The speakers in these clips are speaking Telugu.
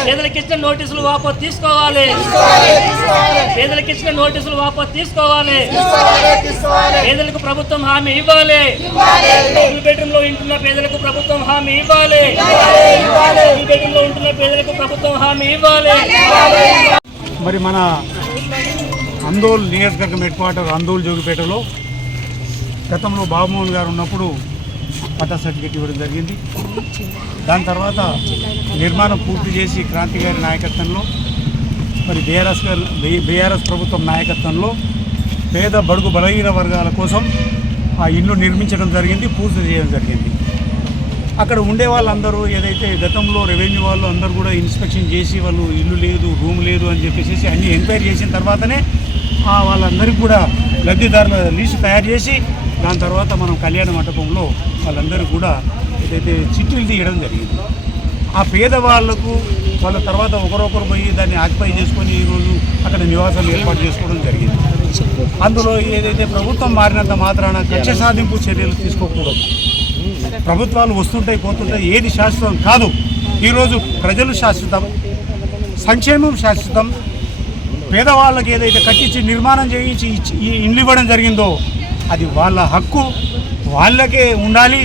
పేదలకు ఇచ్చిన నోటీసులు వాపసు తీసుకోవాలి. పేదలకు ఇచ్చిన నోటీసులు వాపసు తీసుకోవాలి. పేదలకు ప్రభుత్వం హామీ ఇవ్వాలి. డబుల్ బెడ్రూమ్ లో ఉంటున్న పేదలకు ప్రభుత్వం హామీ ఇవ్వాలి. డబుల్ బెడ్రూమ్ లో ఉంటున్న పేదలకు ప్రభుత్వం హామీ ఇవ్వాలి. మరి మన అందోల్ నియోజకవర్గం హెడ్ క్వార్టర్ అందోల్ జోగిపేటలో గతంలో బాబుమోహన్ గారు ఉన్నప్పుడు పట్టా సర్టిఫికేట్ ఇవ్వడం జరిగింది. దాని తర్వాత నిర్మాణం పూర్తి చేసి క్రాంతి గారి నాయకత్వంలో మరి బీఆర్ఎస్ ప్రభుత్వం నాయకత్వంలో పేద బడుగు బలహీన వర్గాల కోసం ఆ ఇల్లు నిర్మించడం జరిగింది, పూర్తి చేయడం జరిగింది. అక్కడ ఉండే వాళ్ళందరూ ఏదైతే గతంలో రెవెన్యూ వాళ్ళు అందరూ కూడా ఇన్స్పెక్షన్ చేసి వాళ్ళు ఇల్లు లేదు, రూమ్ లేదు అని చెప్పేసి అన్ని ఎంక్వైరీ చేసిన తర్వాతనే వాళ్ళందరికీ కూడా లబ్ధిదారుల లిస్టు తయారు చేసి దాని తర్వాత మనం కళ్యాణ మండపంలో వాళ్ళందరికీ కూడా ఏదైతే చిట్టులు తీయడం జరిగింది. ఆ పేదవాళ్లకు వాళ్ళ తర్వాత ఒకరొకరు పోయి దాన్ని ఆక్యుపై చేసుకొని ఈరోజు అక్కడ నివాసాలు ఏర్పాటు చేసుకోవడం జరిగింది. అందులో ఏదైతే ప్రభుత్వం మారినంత మాత్రాన కక్ష సాధింపు చర్యలు తీసుకోకూడదు. ప్రభుత్వాలు వస్తుంటాయి పోతుంటాయి, ఏది శాశ్వతం కాదు. ఈరోజు ప్రజలు శాశ్వతం, సంక్షేమం శాశ్వతం. పేదవాళ్ళకి ఏదైతే కట్టించి నిర్మాణం చేయించి ఈ ఇండ్లు ఇవ్వడం జరిగిందో అది వాళ్ళ హక్కు, వాళ్ళకే ఉండాలి.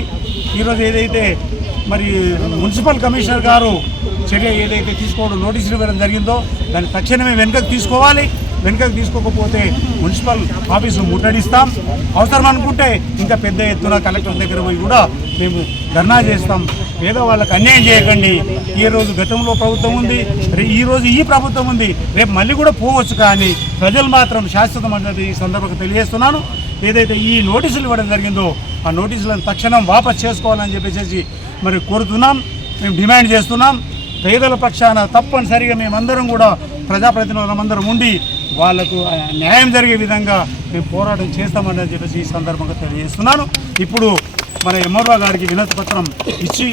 ఈరోజు ఏదైతే మరి మున్సిపల్ కమిషనర్ గారు చర్య ఏదైతే తీసుకోవడం నోటీసులు ఇవ్వడం జరిగిందో దాన్ని తక్షణమే వెనుకకు తీసుకోవాలి. వెనుకకు తీసుకోకపోతే మున్సిపల్ ఆఫీసు ముట్టడిస్తాం. అవసరం అనుకుంటే ఇంకా పెద్ద ఎత్తున కలెక్టర్ దగ్గర పోయి కూడా మేము ధర్నా చేస్తాం. పేదవాళ్ళకి అన్యాయం చేయకండి. ఈరోజు గతంలో ప్రభుత్వం ఉంది, ఈరోజు ఈ ప్రభుత్వం ఉంది, రేపు మళ్ళీ కూడా పోవచ్చు. కానీ ప్రజలు మాత్రం శాశ్వతం అన్నది ఈ సందర్భంగా తెలియజేస్తున్నాను. ఏదైతే ఈ నోటీసులు ఇవ్వడం జరిగిందో ఆ నోటీసులను తక్షణం వాపసు చేసుకోవాలని చెప్పేసి మరి కోరుతున్నాం, మేము డిమాండ్ చేస్తున్నాం. పేదల పక్షాన తప్పనిసరిగా మేమందరం కూడా ప్రజాప్రతినిధులందరం ఉండి వాళ్లకు న్యాయం జరిగే విధంగా మేము పోరాటం చేస్తామని చెప్పేసి ఈ సందర్భంగా తెలియజేస్తున్నాను. ఇప్పుడు మన ఎంఆర్ఓ గారికి వినతి పత్రం ఇచ్చి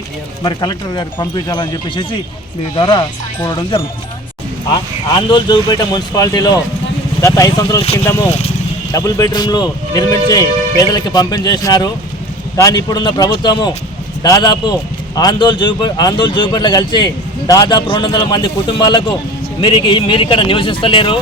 మరి కలెక్టర్ గారికి పంపించాలని చెప్పేసి మీ ద్వారా కోరడం జరుగుతుంది. ఆందోళన జోగిపేట మున్సిపాలిటీలో గత 5 సంవత్సరాల కిందము డబుల్ బెడ్రూమ్లు నిర్మించి పేదలకి పంపిణీ చేసినారు. కానీ ఇప్పుడున్న ప్రభుత్వము దాదాపు ఆందోళన జోగిపేటలో కలిసి దాదాపు 200 మంది కుటుంబాలకు మీరు ఇక్కడ నివసిస్తలేరు,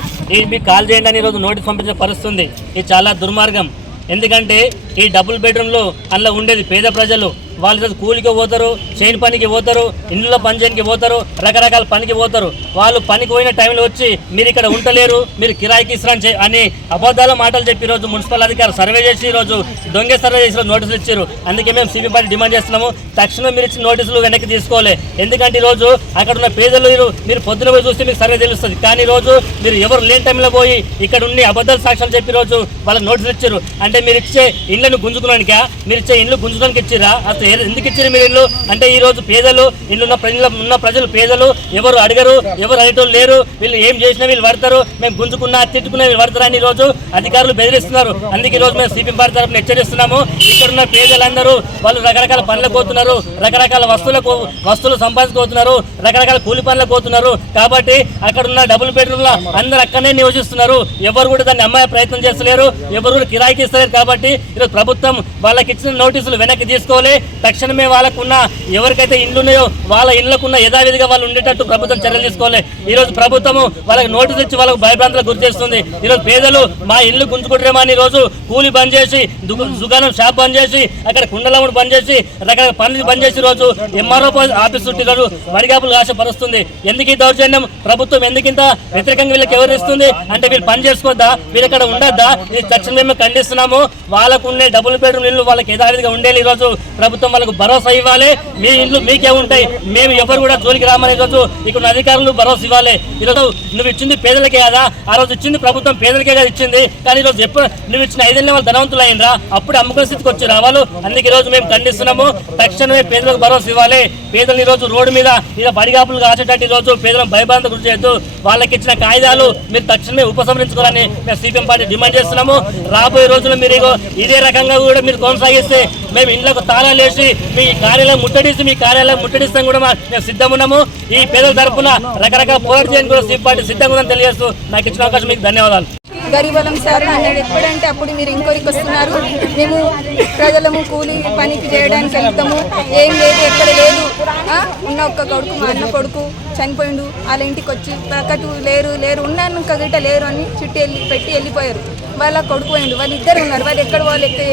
మీకు కాల్ చేయండి అని ఈరోజు నోటీస్ పంపించే పరిస్థితుంది. ఇది చాలా దుర్మార్గం. ఎందుకంటే ఈ డబుల్ బెడ్రూమ్లో అందులో ఉండేది పేద ప్రజలు. వాళ్ళు ఈరోజు కూలికి పోతారు, చైన్ పనికి పోతారు, ఇంట్లో పని చేయడానికి పోతారు, రకరకాల పనికి పోతారు. వాళ్ళు పనికి పోయిన టైంలో వచ్చి మీరు ఇక్కడ ఉండలేరు, మీరు కిరాయికి ఇస్తారని అని అబద్ధాల మాటలు చెప్పి ఈరోజు మున్సిపల్ అధికారులు సర్వే చేసి ఈరోజు దొంగ సర్వే చేసి నోటీసులు ఇచ్చారు. అందుకే మేము సిపి పార్టీ డిమాండ్ చేస్తున్నాము, తక్షణం మీరు ఇచ్చిన నోటీసులు వెనక్కి తీసుకోవాలి. ఎందుకంటే ఈరోజు అక్కడ ఉన్న పేదలు మీరు పొద్దున పోయి చూస్తే మీకు సర్వే తెలుస్తుంది. కానీ ఈరోజు మీరు ఎవరు లేని టైంలో పోయి ఇక్కడ ఉండి అబద్ధాల సాక్ష్యాలు చెప్పి రోజు వాళ్ళకి నోటీసులు ఇచ్చారు. అంటే మీరు ఇచ్చే ఇళ్లను గుంజుకోవడానికా, మీరు ఇచ్చే ఇల్లు గుంజుకోవడానికి ఇచ్చిరా? అసలు ఎందుకు ఇచ్చారు మీరు ఇల్లు? అంటే ఈ రోజు పేదలు ఉన్న ప్రజలు పేదలు ఎవరు అడగరు, ఎవరు అడిగేటోళ్ళు లేరు. వీళ్ళు ఏం చేసినా వీళ్ళు పడతారు, మేము గుంజుకున్నా తిట్టుకున్నా వీళ్ళు పడతారని ఈ రోజు అధికారులు బెదిరిస్తున్నారు. అందుకే ఈ రోజు మేము సిపిఎం పార్టీ తరఫున హెచ్చరిస్తున్నాము. ఇక్కడున్న పేదలందరూ వాళ్ళు రకరకాల పనులకు పోతున్నారు, రకరకాల వస్తువులు సంపాదించుకోతున్నారు, రకరకాల కూలి పనులకు పోతున్నారు. కాబట్టి అక్కడ ఉన్న డబుల్ బెడ్రూమ్లో అందరూ అక్కడనే నివసిస్తున్నారు. ఎవరు కూడా దాన్ని అమ్మాయి ప్రయత్నం చేస్తలేరు, ఎవరు కూడా కిరాయికి ఇస్తలేరు. కాబట్టి ఈరోజు ప్రభుత్వం వాళ్ళకి ఇచ్చిన నోటీసులు వెనక్కి తీసుకోవాలి. తక్షణమే వాళ్ళకున్న ఎవరికైతే ఇండ్లు ఉన్నాయో వాళ్ళ ఇళ్లకున్న యథావిధిగా వాళ్ళు ఉండేటట్టు ప్రభుత్వం చర్యలు తీసుకోవాలి. ఈ రోజు ప్రభుత్వము వాళ్ళకి నోటీసు ఇచ్చి వాళ్ళకు భయభ్రాంతులకు గురి చేస్తుంది. ఈరోజు పేదలు మా ఇల్లు గుంజుకుంటారేమో అని రోజు కూలి బంద్ చేసి దుకాణం షాప్ బంద్ చేసి అక్కడ కుండలముడు బంద్ చేసి రకరకాల పనులు బంద్ చేసి రోజు ఎంఆర్ఓ ఆఫీస్ చుట్టూ రోజు వడిగాపులు ఆశపరుస్తుంది. ఎందుకు ఈ దౌర్జన్యం? ప్రభుత్వం ఎందుకింత వ్యతిరేకంగా వీళ్ళకి ఎవరు ఇస్తుంది? అంటే వీళ్ళు పని చేసుకోవద్దా, వీళ్ళు ఇక్కడ ఉండద్దా? ఇది తక్షణమే మేము ఖండిస్తున్నాము. వాళ్ళకు ఉండే డబుల్ బెడ్రూమ్ ఇల్లు వాళ్ళకి యథావిధిగా ఉండేది. ఈరోజు ప్రభుత్వం వాళ్ళకు భరోసా ఇవ్వాలి. మీ ఇండ్లు మీకే ఉంటాయి, మేము ఎవరు కూడా జోలికి రామని రోజు ఇక్కడ అధికారులు భరోసా ఇవ్వాలి. ఈరోజు నువ్వు ఇచ్చింది పేదలకే కదా, ఆ రోజు ఇచ్చింది ప్రభుత్వం పేదలకే కదా ఇచ్చింది. కానీ ఈరోజు ఎప్పుడు నువ్వు ఇచ్చిన 5 ఏళ్ళ వాళ్ళు ధనవంతులు అయినరా? అప్పుడు అమ్ముకునే స్థితికి వచ్చి రావాలి. అందుకే ఈరోజు మేము ఖండిస్తున్నాము. తక్షణమే పేదలకు భరోసా ఇవ్వాలి. పేదలు ఈరోజు రోడ్డు మీద ఇలా బడిగాపులు కాచేటట్టు ఈరోజు పేదలను భయభ్రాంతి గురి చేయొద్దు. వాళ్ళకి ఇచ్చిన కాయిదాలు మీరు తక్షణమే ఉపసంహరించుకోవాలని మేము సిపిఎం పార్టీ డిమాండ్ చేస్తున్నాము. రాబోయే రోజుల్లో మీరు ఇదే రకంగా కూడా మీరు కొనసాగిస్తే మేము ఇంట్లోకి తాళాలు వేసి మీ కార్యాలయం ముట్టడిస్తాం కూడా మేము సిద్ధం ఉన్నాము. ఈ పేదల తరపున రకరకాల పోరాటం చేయడానికి కూడా పార్టీ సిద్ధంగా ఉందని తెలియజేస్తూ నాకు ఇచ్చిన అవకాశం మీకు ధన్యవాదాలు. గరీబలం సార్ అన్నాడు, ఎప్పుడంటే అప్పుడు మీరు ఇంకోరికి వస్తున్నారు, మేము ప్రజలము కూలి పనికి చేయడానికి వెళ్తాము, ఏం లేదు ఎక్కడ లేదు. ఉన్న ఒక్క కొడుకు మా అన్న కొడుకు చనిపోయిండు, వాళ్ళ ఇంటికి వచ్చి ప్రక్కటు లేరు ఉన్నాను గిట్ట లేరు అని చిట్టి పెట్టి వెళ్ళిపోయారు. వాళ్ళ కొడుకు పోయిండు, వాళ్ళు ఇద్దరు ఉన్నారు, వాళ్ళు ఎక్కడ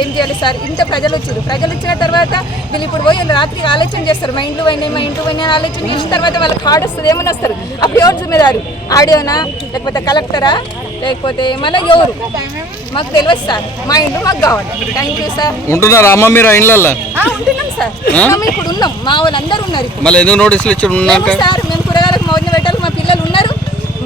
ఏం చేయాలి సార్? ఇంత ప్రజలు వచ్చిన తర్వాత వీళ్ళు ఇప్పుడు పోయి రాత్రి ఆలోచన చేస్తారు, మా ఇంట్లో పోయినా ఆలోచన చేసిన తర్వాత వాళ్ళకి హార్డ్ వస్తుంది, ఏమని వస్తారు? అప్పుడు ఎవరు జిమ్మేదారు? ఆడియోనా, లేకపోతే కలెక్టరా, లేకపోతే మళ్ళీ ఎవరు? మాకు తెలియదు సార్, మా ఇంట్లో మాకు కావాలి. Thank you sir. ఉంటున్నారా అమ్మ మీరు ఇళ్ళల్లో? ఉంటున్నాం సార్, మేము ఇప్పుడు ఉన్నాం, మా వాళ్ళు అందరూ ఉన్నారు. మళ్ళీ ఎందుకు నోటీసులు ఇచ్చి సార్ మేము కూరగాయలకు మౌజ్ఞ పెట్టాలి, మా పిల్లలు ఉన్నారు,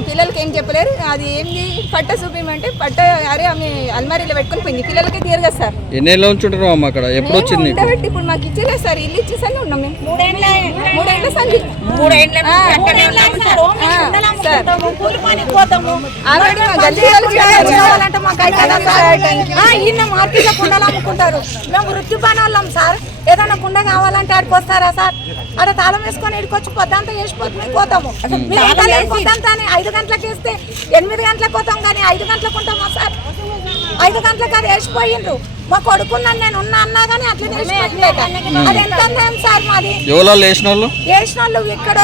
పిల్లలకి ఏం చెప్పలేరు. అది ఏంది పట్ట చూపించమంటే పట్ట అరే ఆమె అల్మారీలో పెట్టుకుని పోయింది, పిల్లలకి తీరు కదా సార్. ఎన్నేళ్ళు ఉంచుంటారు అమ్మ అక్కడ? ఎప్పుడు వచ్చింది? ఇప్పుడు మాకు ఇచ్చేదే సార్, ఇల్లు ఇచ్చేసరి ఉన్నాం మేము. 3 ఏళ్ళ సంది మార్కెట్లో కుండలు అమ్ముకుంటారు. మేము వృత్తి పని వాళ్ళం సార్, ఏదైనా కుండ కావాలంటే ఆడికి వస్తారా సార్? అక్కడ తాళం వేసుకొని ఇడికొచ్చి పొద్దంతా వేసిపోతుంది పోతాము. 5 గంటలకు వేస్తే 8 గంటలకు పోతాం, కానీ 5 గంటలకు ఉంటామా సార్? 5 గంటలకు అది వేసిపోయిండ్రు. మా కొడుకున్నాను నేను ఉన్నా అన్నా కానీ అట్లా వేసిపోయలేక అది ఎంత అన్యాయం సార్ మాది. వేసిన వాళ్ళు ఇక్కడ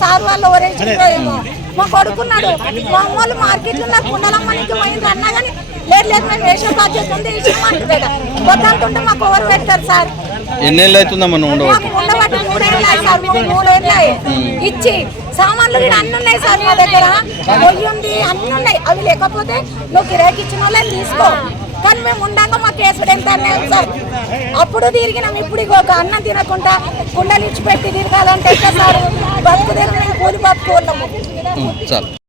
సార్ వాళ్ళు ఎవరేమో. మా కొడుకున్నాడు, మా అమ్మోళ్ళు మార్కెట్లో ఉన్నారు, కుండలమ్మనికి పోయిండ్రు అన్నా కానీ లేదు మేము వేసిన బాధ్యత ఉంది వేసిమంటుందా పొద్దంటుంటే మాకు ఎవరు పెడతారు సార్? ఎన్నేళ్ళు అవుతుందమ్మా ఉండబట్టి 3 ఏళ్ళు సార్, 3 ఏళ్ళు ఇచ్చి సామాన్లు కూడా అన్ని ఉన్నాయి సార్ మా దగ్గర, పొయ్యి ఉంది అన్ని ఉన్నాయి. అవి లేకపోతే నువ్వు గిరాకీ ఇచ్చిన వాళ్ళని తీసుకో, కానీ మేము ఉండాక మా కేసుడు ఎంత అన్నాం సార్? అప్పుడు తిరిగినాం, ఇప్పుడు ఒక అన్నం తినకుండా కుండలు ఇచ్చిపెట్టి తిరగాలంటే సార్ బతుకు తిరిగిన కూలి బతుకు వాళ్ళము.